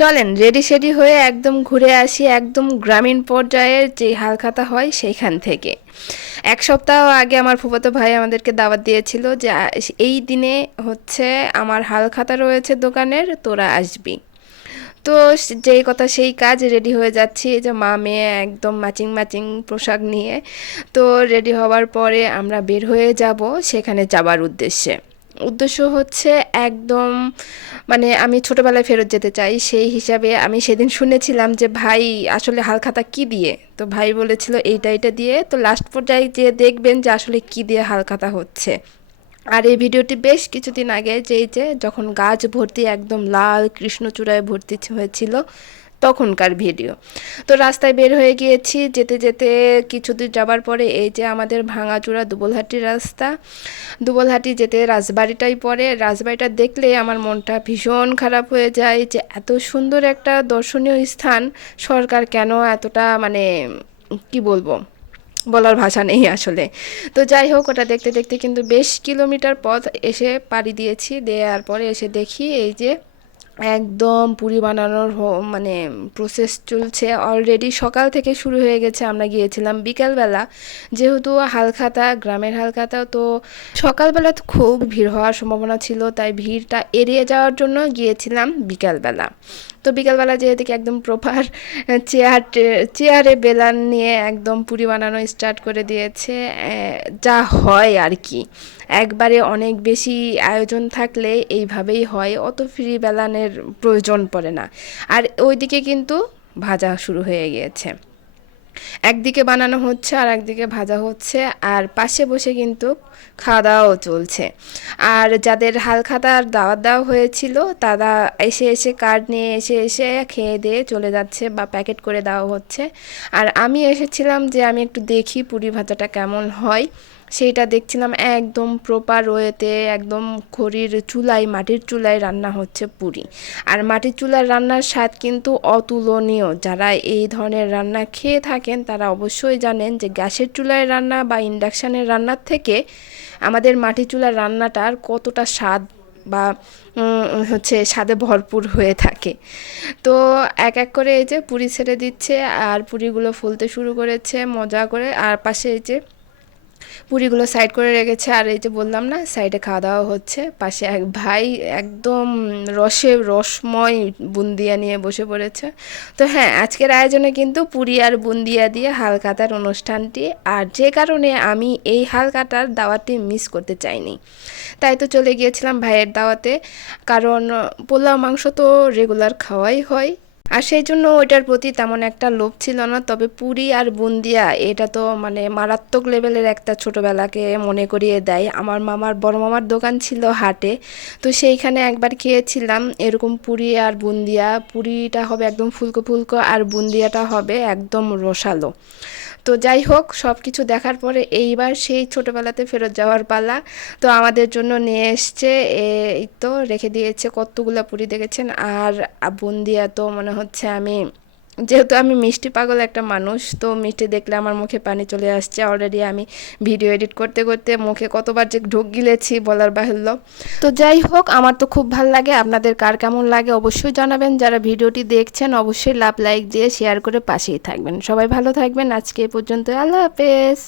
চলেন রেডি সেডি হয়ে একদম ঘুরে আসি একদম গ্রামীণ পর্যায়ের যে হালখাতা হয় সেইখান থেকে। এক সপ্তাহ আগে আমার ফুফাতো ভাই আমাদেরকে দাওয়াত দিয়েছিল যে এই দিনে হচ্ছে আমার হালখাতা রয়েছে দোকানের, তোরা আসবি। তো যেই কথা সেই কাজ, রেডি হয়ে যাচ্ছি, এই যে মা মেয়ে একদম ম্যাচিং ম্যাচিং পোশাক নিয়ে। তো রেডি হওয়ার পরে আমরা বের হয়ে যাব সেখানে যাবার উদ্দেশ্যে। উদ্দেশ্য হচ্ছে একদম মানে আমি ছোটোবেলায় ফেরত যেতে চাই, সেই হিসাবে আমি সেদিন শুনেছিলাম যে ভাই আসলে হালখাতা কি দিয়ে, তো ভাই বলেছিল এইটা এইটা দিয়ে। তো লাস্ট পর্যায়ে যেয়ে দেখবেন যে আসলে কি দিয়ে হালখাতা হচ্ছে। আর এই ভিডিওটি বেশ কিছুদিন আগে, যে যখন গাছ ভর্তি একদম লাল কৃষ্ণচূড়ায় ভর্তি হয়েছিল তখনকার ভিডিও। তো রাস্তায় বের হয়ে গিয়েছি, যেতে যেতে কিছু দূর যাবার পরে এই যে আমাদের ভাঙাচূড়া দুবলহাটির রাস্তা। দুবলহাটি যেতে রাজবাড়িটাই পড়ে। রাজবাড়িটা দেখলে আমার মনটা ভীষণ খারাপ হয়ে যায় যে এত সুন্দর একটা দর্শনীয় স্থান সরকার কেন এতটা মানে কি বলবো, বলার ভাষা নেই আসলে। তো যাই হোক, ওটা দেখতে দেখতে কিন্তু বেশ কিলোমিটার পথ এসে পাড়ি দিয়েছি। দেওয়ার পরে এসে দেখি এই যে একদম পুরি বানানোর মানে প্রসেস চলছে অলরেডি, সকাল থেকে শুরু হয়ে গেছে। আমরা গিয়েছিলাম বিকালবেলা, যেহেতু হালখাতা গ্রামের হালখাতা, তো সকালবেলা তো খুব ভিড় হওয়ার সম্ভাবনা ছিল, তাই ভিড়টা এড়িয়ে যাওয়ার জন্য গিয়েছিলাম বিকালবেলা। তো বিকালবেলা যেয়ে দেখি একদম প্রপার চেয়ারে বেলান নিয়ে একদম পুরি বানানো স্টার্ট করে দিয়েছে। যা হয় আর কি, একবারে অনেক বেশি আয়োজন থাকলে এইভাবেই হয়, অত ফ্রি বেলানের প্রয়োজন পড়ে না। আর ওইদিকে কিন্তু ভাজা শুরু হয়ে গিয়েছে, একদিকে বানানো হচ্ছে আর একদিকে ভাজা হচ্ছে, আর পাশে বসে কিন্তু খাওয়া দাওয়াও চলছে। আর যাদের হালখাতার দাওয়াত দেওয়া হয়েছিল তারা এসে এসে কার্ড নিয়ে এসে এসে খেয়ে দিয়ে চলে যাচ্ছে বা প্যাকেট করে দেওয়া হচ্ছে। আর আমি এসেছিলাম যে আমি একটু দেখি পুরি ভাজাটা কেমন হয়, সেইটা দেখছিলাম। একদম প্রপার ওয়েতে একদম খড়ির চুলায়, মাটির চুলায় রান্না হচ্ছে পুরি। আর মাটির চুলার রান্নার স্বাদ কিন্তু অতুলনীয়। যারা এই ধরনের রান্না খেয়ে থাকেন তারা অবশ্যই জানেন যে গ্যাসের চুলায় রান্না বা ইন্ডাকশানের রান্নার থেকে আমাদের মাটির চুলার রান্নাটার কতটা স্বাদ বা হচ্ছে স্বাদে ভরপুর হয়ে থাকে। তো এক এক করে এই যে পুরি ছেড়ে দিচ্ছে আর পুরিগুলো ফুলতে শুরু করেছে মজা করে, আর পাশে এই যে পুরিগুলো সাইড করে রেখেছে। আর এই যে বললাম না, সাইডে খাওয়া দাওয়া হচ্ছে। পাশে এক ভাই একদম রসময় বুন্দিয়া নিয়ে বসে পড়েছে। তো হ্যাঁ, আজকের আয়োজনে কিন্তু পুরি আর বুন্দিয়া দিয়ে হালখাতার অনুষ্ঠানটি, আর যে কারণে আমি এই হালখাতার দাওয়াতটি মিস করতে চাইনি, তাই তো চলে গিয়েছিলাম ভাইয়ের দাওয়াতে। কারণ পোলাও মাংস তো রেগুলার খাওয়াই হয়, আর সেই জন্য ওইটার প্রতি তেমন একটা লোভ ছিল না। তবে পুরি আর বুন্দিয়া এটা তো মানে মারাত্মক লেভেলের একটা, ছোটোবেলাকে মনে করিয়ে দেয়। আমার মামার বড় মামার দোকান ছিল হাটে, তো সেইখানে একবার খেয়েছিলাম এরকম পুরি আর বুন্দিয়া। পুরিটা হবে একদম ফুলকো ফুলকো আর বুন্দিয়াটা হবে একদম রসালো। তো যাই হোক, সব কিছু দেখার পরে এইবার সেই ছোটোবেলাতে ফেরত যাওয়ার পালা। তো আমাদের জন্য নিয়ে এসছে, এই তো রেখে দিয়েছে কতগুলো পুরি দেখেছেন। আর বুন্দিয়া তো মনে হচ্ছে আমি, যেহেতু আমি মিষ্টি পাগল একটা মানুষ, তো মিষ্টি দেখলে আমার মুখে পানি চলে আসছে অলরেডি। আমি ভিডিও এডিট করতে করতে মুখে কতবার যে ঢোক গিলেছি বলার বাহুল্য। তো যাই হোক, আমার তো খুব ভালো লাগে, আপনাদের কার কেমন লাগে অবশ্যই জানাবেন। যারা ভিডিওটি দেখছেন অবশ্যই লাইক দিয়ে শেয়ার করে পাশেই থাকবেন। সবাই ভালো থাকবেন, আজকে এ পর্যন্ত, আল্লাহ হাফেজ।